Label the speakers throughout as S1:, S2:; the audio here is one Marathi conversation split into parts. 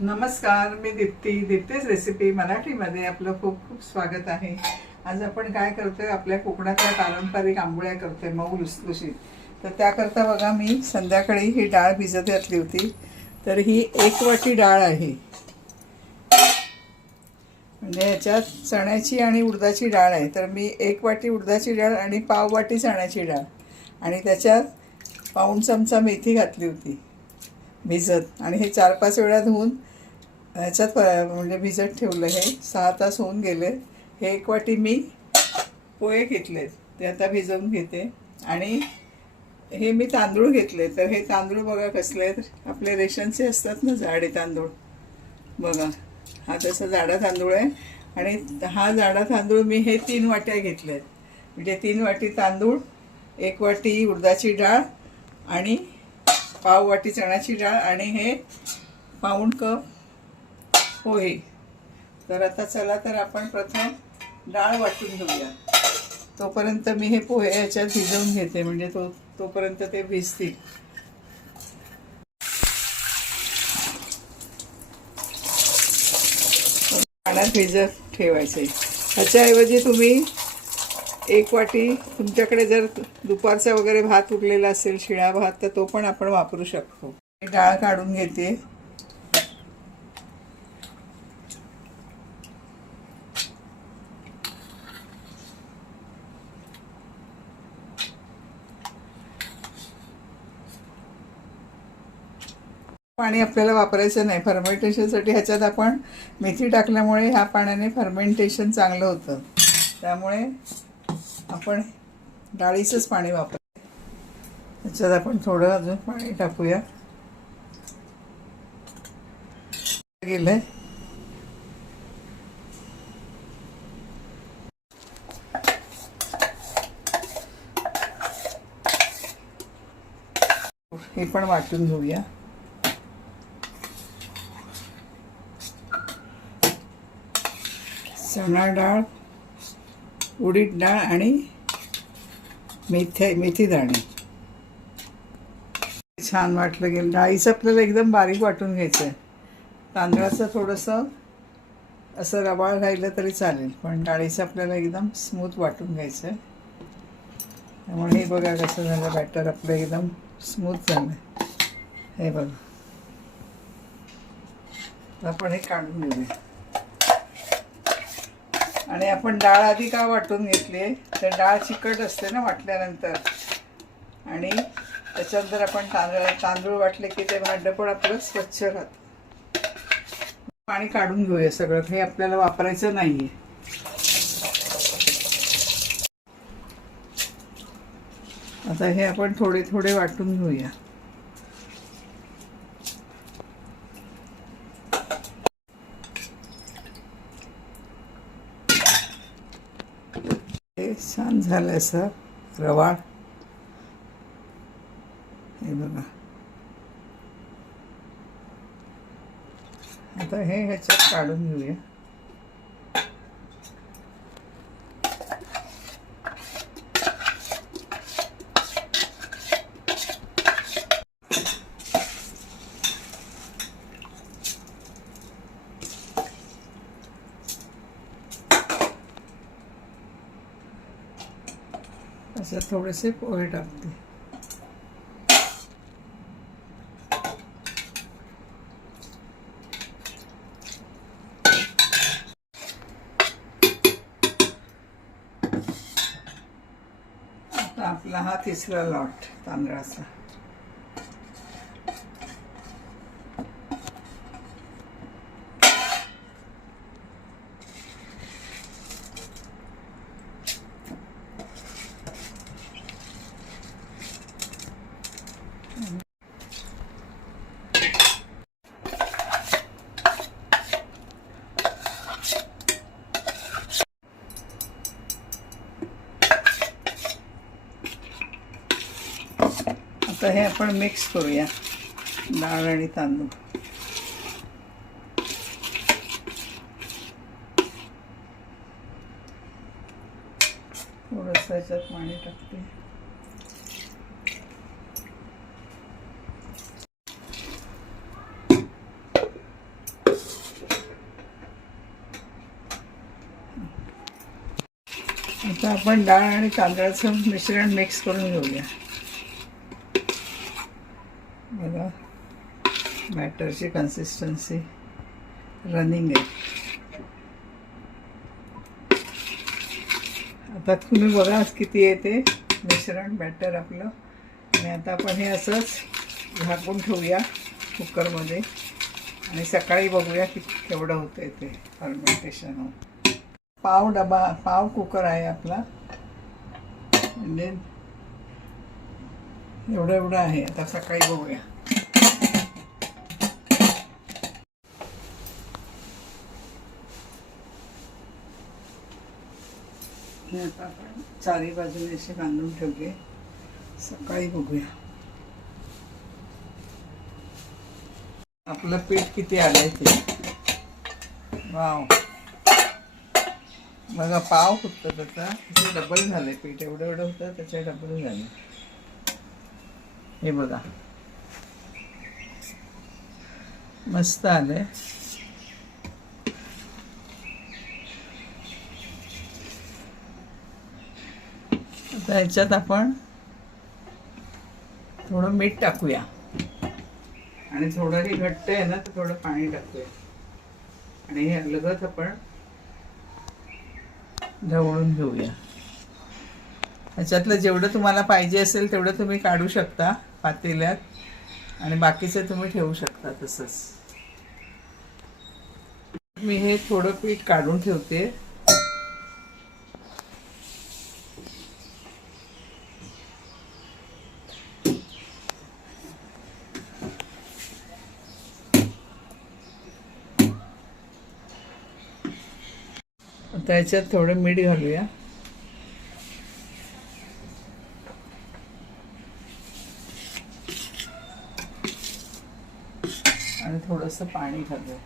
S1: नमस्कार मी दीप्ती. दीप्तीच रेसिपी मराठीमध्ये. आपलं खूप खूप स्वागत आहे. आज आपण काय करतोय? आपल्या कोकणातल्या पारंपरिक आंबोळ्या करतोय मऊ लुसलुशीत. तर त्याकरता बघा मी संध्याकाळी ही डाळ भिजत घातली होती. तर ही एक वाटी डाळ आहे. म्हणजे ह्याच्यात चण्याची आणि उडदाची डाळ आहे. तर मी एक वाटी उडदाची डाळ आणि पाव वाटी चण्याची डाळ. आणि त्याच्यात पाऊण चमचा मेथी घातली होती. भिजत. आणि हे चार पाच वेळा धुवून ह्याच्यात प- म्हणजे भिजत ठेवलं हे. सहा तास होऊन गेले. हे एक वाटी मी पोहे घेतलेत ते आता भिजवून घेते. आणि हे मी तांदूळ घेतले. तर हे तांदूळ बघा कसले आहेत. आपले रेशनचे असतात ना जाडे तांदूळ. बघा. हा तसा जाडा तांदूळ आहे. आणि हा जाडा तांदूळ मी हे तीन वाट्या घेतल्या आहेत म्हणजे तीन वाटी तांदूळ एक वाटी उडदाची डाळ आणि पाव वाटी चण्याची डाळ आणि हे पाऊण कप. पोहे तर आता चला तर आपण प्रथम डाळ वाटून घेऊया. तोपर्यंत मी हे पोहे याच्यात भिजवून घेते म्हणजे तो तोपर्यंत ते भिजतील. पाण्यात भिजत ठेवायचे. ह्याच्याऐवजी तुम्ही एक वाटी तुमच्याकडे जर दुपारचा वगैरे भात उरलेला असेल शिळा भात तर तो पण आपण वापरू शकतो. डाळ काढून घेते. पाणी आपल्याला वापरायचं नाही. फर्मेंटेशनसाठी ह्याच्यात आपण मेथी टाकल्यामुळे ह्या पाण्याने फर्मेंटेशन चांगलं होतं. त्यामुळे आपण डाळीचंच पाणी वापर त्याच्यात आपण थोडं अजून पाणी टाकूया. गेलंय. हे पण वाटून घेऊया. चणा डाळ उडीद डाळ आणि मेथ्या मेथी दाणे. छान वाटलं गेलं. डाळीचं आपल्याला एकदम बारीक वाटून घ्यायचं आहे तांदळाचं थोडंसं असं रवाळ राहिलं तरी चालेल पण डाळीचं आपल्याला एकदम स्मूथ वाटून घ्यायचं आहे त्यामुळे हे बघा कसं झालं बॅटर आपलं एकदम स्मूथ झालं. हे बघा. आपण हे काढून घेऊया. आणि आपण डाळ आधी का वाटून घेतली? तर डाळ चिकट असते ना वाटल्यानंतर. आणि त्याच्यानंतर आपण तांदळा तांदूळ वाटले की ते भांडं पण आपलं स्वच्छ राहतं. पाणी काढून घेऊया सगळं. हे आपल्याला वापरायचं नाहीये. आता हे आपण थोडे थोडे वाटून घेऊया हे छान झालं असं? रवाळ हे बघा. आता हे ह्याच्यात काढून घेऊया असं थोडेसे पोहे टाकते. आता आपला हा तिसरा लॉट तांदळाचा. हे आपण मिक्स करूया. डाळ आणि तांदूळ. थोडस याच्यात पाणी टाकते. आता आपण डाळ आणि तांदळाचं मिश्रण मिक्स करून घेऊया. बघा. बॅटरची कन्सिस्टन्सी रनिंग आहे. आता तुम्ही बघा किती येते मिश्रण बॅटर आपलं. आणि आता आपण हे असंच झाकून ठेवूया कुकरमध्ये आणि सकाळी बघूया की केवढं होतं आहे ते फर्मेंटेशन पाव डबा पाव कुकर आहे आपला. म्हणजे एवढं एवढं आहे. आता सकाळी बघूया. हे आता आपण चारी बाजूने असे बांधून ठेवले. सकाळी बघूया. आपलं पीठ किती आलंय ते? वाव. बघा पाव फुटतं त्याचा ते डबल झालंय पीठ. एवढं एवढं होतं त्याच्या डबल झाले हे बघा. मस्त आलंय. आता ह्याच्यात आपण थोडं मीठ टाकूया. आणि थोडं हे घट्ट आहे ना तर थोडं पाणी टाकूया. आणि हे लगत आपण ढवळून घेऊया. ह्याच्यातलं जेवढं तुम्हाला पाहिजे असेल तेवढं तुम्ही काढू शकता. पातेल्यात आणि बाकीचं तुम्ही ठेवू शकता तसंच. मी हे थोडं पीठ काढून ठेवते. आता याच्यात थोडं मीठ घालूया आणि थोडंसं पाणी घालू.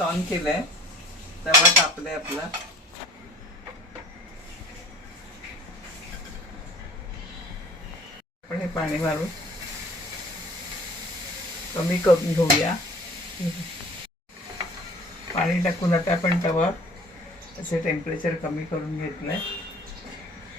S1: ऑन केलंय. तवा तापलाय आपला. आपण हे पाणी मारून कमी करून घेऊया. पाणी टाकून आता आपण तवा असे टेम्परेचर कमी करून घेतलंय.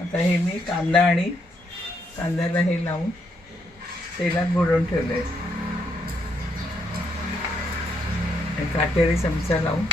S1: आता हे मी कांदा आणि कांद्याला हे लावून तेलात बुडवून ठेवलंय. आणि काटेरी चमचा लावून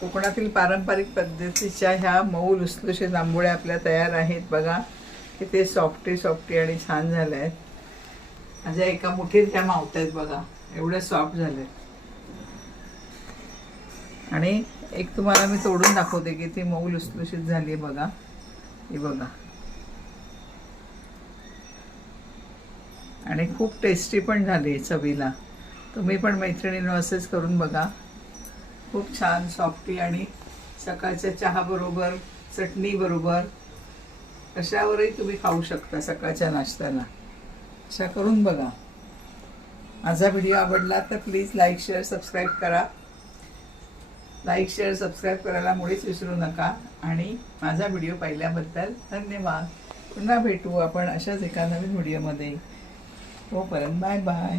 S1: कोकणातील पारंपरिक पद्धतीच्या ह्या मऊ लुसलुशीत जांभुळ्या आपल्या तयार आहेत. बघा किती सॉफ्टी सॉफ्टी आणि छान झाल्या आहेत. माझ्या एका मुठीत त्या मावत आहेत बघा एवढे सॉफ्ट झाले आणि एक तुम्हाला मी तोडून दाखवते की ती मऊ लुसलुशीत झाली बघा. ही बघा. आणि खूप टेस्टी पण झाली चवीला. तुम्ही पण मैत्रिणीनं असेच करून बघा. खूप छान सॉफ्टी आणि सकाळच्या चहाबरोबर चटणीबरोबर. कशावरही तुम्ही खाऊ शकता सकाळच्या नाश्त्याला. अशा करून बघा. माझा व्हिडिओ आवडला तर प्लीज लाईक शेअर सबस्क्राईब करा. लाईक शेअर सबस्क्राईब करायला मुळीच विसरू नका. आणि माझा व्हिडिओ पाहिल्याबद्दल धन्यवाद. पुन्हा भेटू आपण अशाच एका नवीन व्हिडिओमध्ये तोपर्यंत बाय बाय